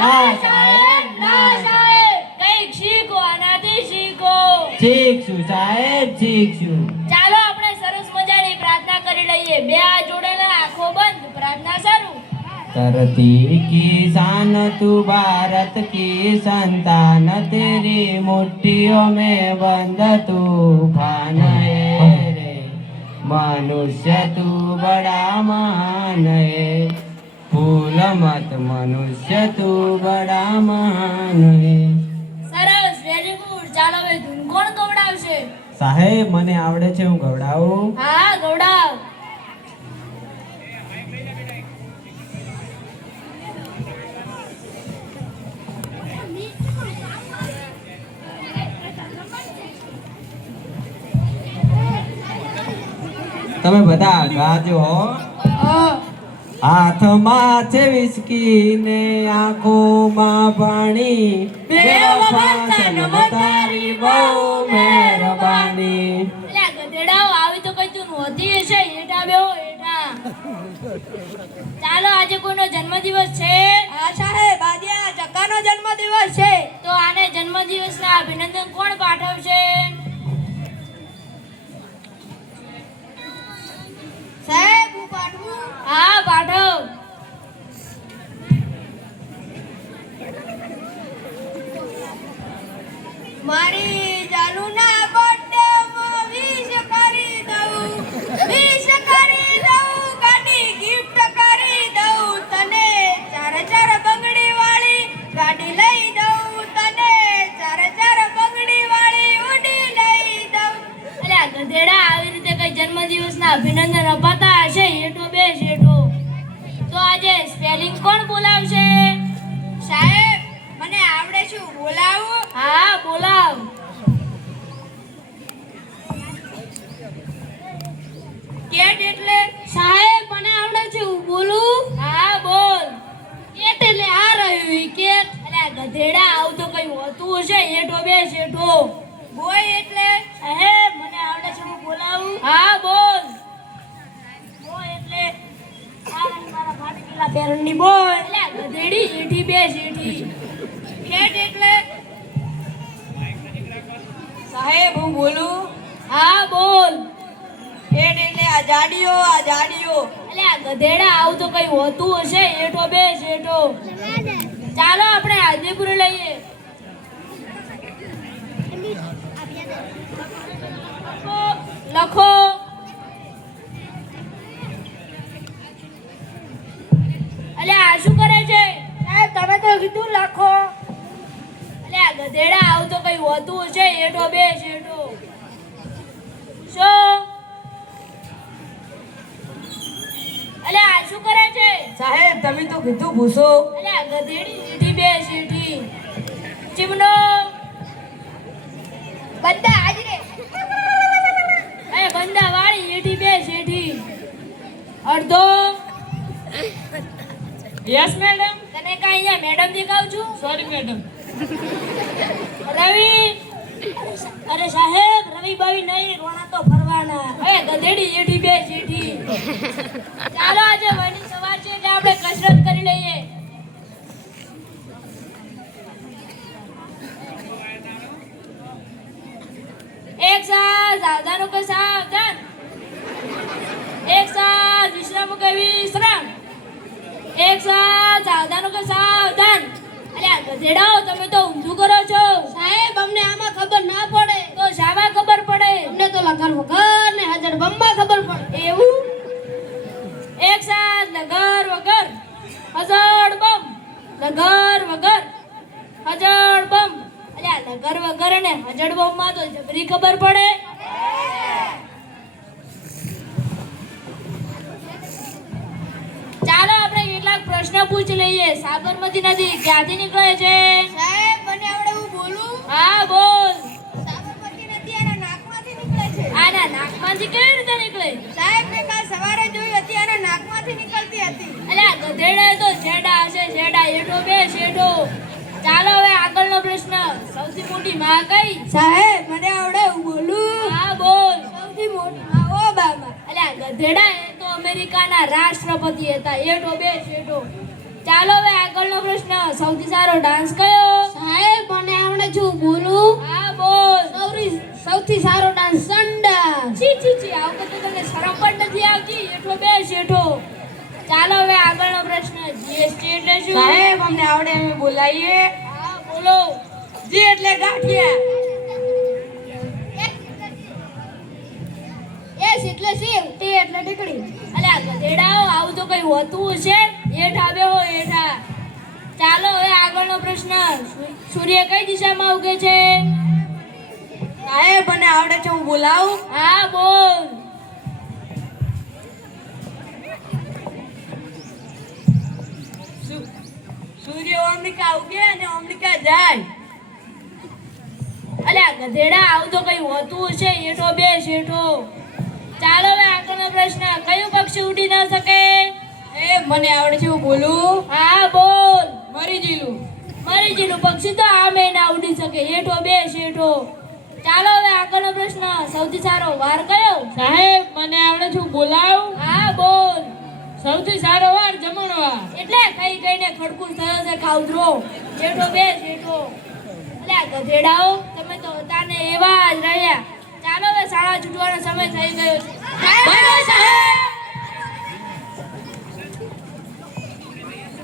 ના સાહેબ ના સાહેબ. કંઈક શીખો, આનાથી શીખો. શીખશું સાહેબ શીખશું. ચાલો આપણે સરસ મજાની પ્રાર્થના કરી લઈએ. બે હાથ જોડેલા, આંખો બંધ, પ્રાર્થના શરૂ. धरती की शान तू भारत की संतान तेरी मुट्ठियों में बंद तूफान है रे मनुष्य तू बड़ा महान है फूल मत मनुष्य तू बड़ा महान है. સરસ, વેરી ગુડ. ચાલો હવે ધૂન કોણ ગવડાવશે? સાહેબ મને આવડે છે, હું ગવડાવું. હા, ગવડાવ. તમે બધા ગાજો હો. હાથમાં છે વિસ્કી ને આંખોમાં પાણી સનમ તારી બહુ મહેરબાની. અલ્યા ગધેડાઓ, આવી તો કઈ તું નહોતી હશે. હેઠા બેહો, હેઠા. ચાલો, આજે કોઈનો જન્મદિવસ છે? હા સાહેબ, આજે આ ચક્કાનો જન્મદિવસ છે. તો આને જન્મદિવસના અભિનંદન કોણ પાઠવશે? સાહેબ હું પાઠવું? હા, પાઠવ. મારી જાનુના બર્થડે માં વિશ કરી દઉં, વિશ કરી દઉં, ગાડી ગિફ્ટ કરી દઉં તને, ચાર બંગડી વાળી ગાડી લઈ દઉં તને, ચાર બંગડી વાળી ઉડી લઈ દઉં. અલ્યા ગધેડા, આવી રીતે કઈ જન્મદિવસના અભિનંદન અપાતા હશે. હેઠો બેસ, હેઠો. તો આજે સ્પેલિંગ કોણ બોલાવશે? સાહેબ મને આવડે છે, હું બોલાવું? હા, બોલાવ. કેટ એટલે? સાહેબ મને આવડે છે, હું બોલું? હા, બોલ. કેટ એટલે આ રહ્યું વિકેટ. અલ્યા ગધેડા, આવું તો કઈ હોતું હશે. હેઠો બેસ, હેઠો. બોય એટલે? સાહેબ મને આવડે છે, હું બોલાવું? હા, બોલ. બોલ એટલે આ મારા ફાટેલા પેરણની બોલ. અલ્યા ગધેડી, હેઠી બેસ, હેઠી. કેટ એટલે? સાહેબ હું બોલું? હા, બોલ. કેટ એટલે આ જાડીઓ, આ જાડીઓ. અલ્યા ગધેડા, આવું તો કઈ હોતું હશે. હેઠો બેસ, હેઠો. ચાલો આપણે હાજીપુર લઈએ. લખો. અલ્યા આ શું કરે છે? સાહેબ તમે તો કીધું લખો. અલ્યા ગધેડા, આવું તો કઈ હોતું હશે. હેઠો બેસ, હેઠો. શું? અલ્યા આ શું કરે છે? સાહેબ તમે તો કીધું ભૂસો. અલ્યા ગધેડી, હેઠી બેસ, હેઠી. ચીમનો. બધા હાજરે. એ બંદા વાળી, હેઠી બેસ, હેઠી. અડધો. Yes madam. તને કાંઈ અહીંયા મેડમ દેખાવ છું? Sorry madam. રવિ. અરે સાહેબ, રવિ બવી નહીં, રોણા તો ફરવાના. એ ગધેડી, હેઠી બેસ, હેઠી. ચાલો આજે વહેલી સવાર છે એટલે આપણે કસરત કરી લઈએ. એક સાથ સાવધાનો કે સાવધાન, એક સાથ વિશ્રામ કે વિશ્રામ, એક સાથ સાવધાનો કે સાવધાન. અલ્યા ગધેડાઓ, તમે તો ઊંધું કરો છો. સાહેબ અમને આમાં ખબર ના પડે. તો શામાં ખબર પડે? અમને તો લગન વગર ને હાજર બમમાં ખબર પડે. એવું? એક સાથ લગર વગર હજડ બમ, લગર વગર હજડ બમ. અલ્યા લગર વગર અને હજડ બમ માં તો જબરી ખબર પડે. ચાલો આપણે કેટલાક પ્રશ્ન પૂછી લઈએ. સાબરમતી નદી ક્યાંથી નીકળે છે? સાહેબ મને આવડે, હું બોલું? હા, બોલ. સાબરમતી નદી આના નાકમાંથી નીકળે છે. આના નાકમાંથી કેવી રીતે નીકળે? સાહેબ મેં કાલ સવારે જોઈ હતી, આના નાકમાંથી નીકળતી હતી. અલ્યા ગધેડા, તો છેડા હશે, છેડા. હેઠો બેસ, હેઠો. ચાલો હવે આગળનો પ્રશ્ન. સૌથી મોટી માં કઈ? સાહેબ મને આવડે, હું બોલું? હા, બોલ. સૌથી મોટી માં ઓબામા. અલ્યા ગધેડા, એ તો અમેરિકાના રાષ્ટ્રપતિ હતા. હેઠો બેસ, હેઠો. ચાલો હવે આગળનો પ્રશ્ન સૌથી સારો ડાન્સ કયો? સાહેબ મને આવડે છું બોલું હા બોલ. સૌથી સારો ડાન્સ સંડા છી છી છી આ વખતે તને શરમ પણ નથી આવતી. એઠો બેસ એઠો. ચાલો હવે આગળનો પ્રશ્ન જીએસટી એટલે શું? સાહેબ અમને આવડે અમે બોલાઈએ હા બોલો. જી એટલે ગાંઠિયા એસ એટલે સેવ ટી એટલે ટીકડી અલ્યા ગધેડાઓ આવું તો કઈ હોતું હશે? હેઠા બેહો હેઠા. ચાલો હવે આગળનો પ્રશ્ન સૂર્ય કઈ દિશામાં ઉગે છે? સાહેબ મને આવડે છે હું બોલાવું હા બોલ. સૂર્ય ઓમનિકા ઉગે અને ઓમનિકા જાય અલ્યા ગધેડા આવું તો કઈ હોતું હશે? હેઠો બેસ હેઠો. ચાલો હવે આગળનો પ્રશ્ન કયું પક્ષી ઉડી ન શકે? એ મને આવડે છે હું બોલું હા બોલ. મરી જીલું મરી ગયેલું પક્ષી તો આમે ના ઉડી શકે. હેઠો બેસ હેઠો. ચાલો હવે આગળનો પ્રશ્ન સૌથી સારો વાર કયો? સાહેબ મને આવડે છે હું બોલાવું હા બોલ. સૌથી સારો વાર જમણવાર એટલે કઈ કઈને ખડકું થયો છે કાવતરો. હેઠો બેસ હેઠો. અલ્યા ગધેડાઓ તમે તો હતા ને એવા જ રહ્યા. ચાલો હવે શાળા છૂટવાનો સમય થઈ ગયો છે. બોલો સાહેબ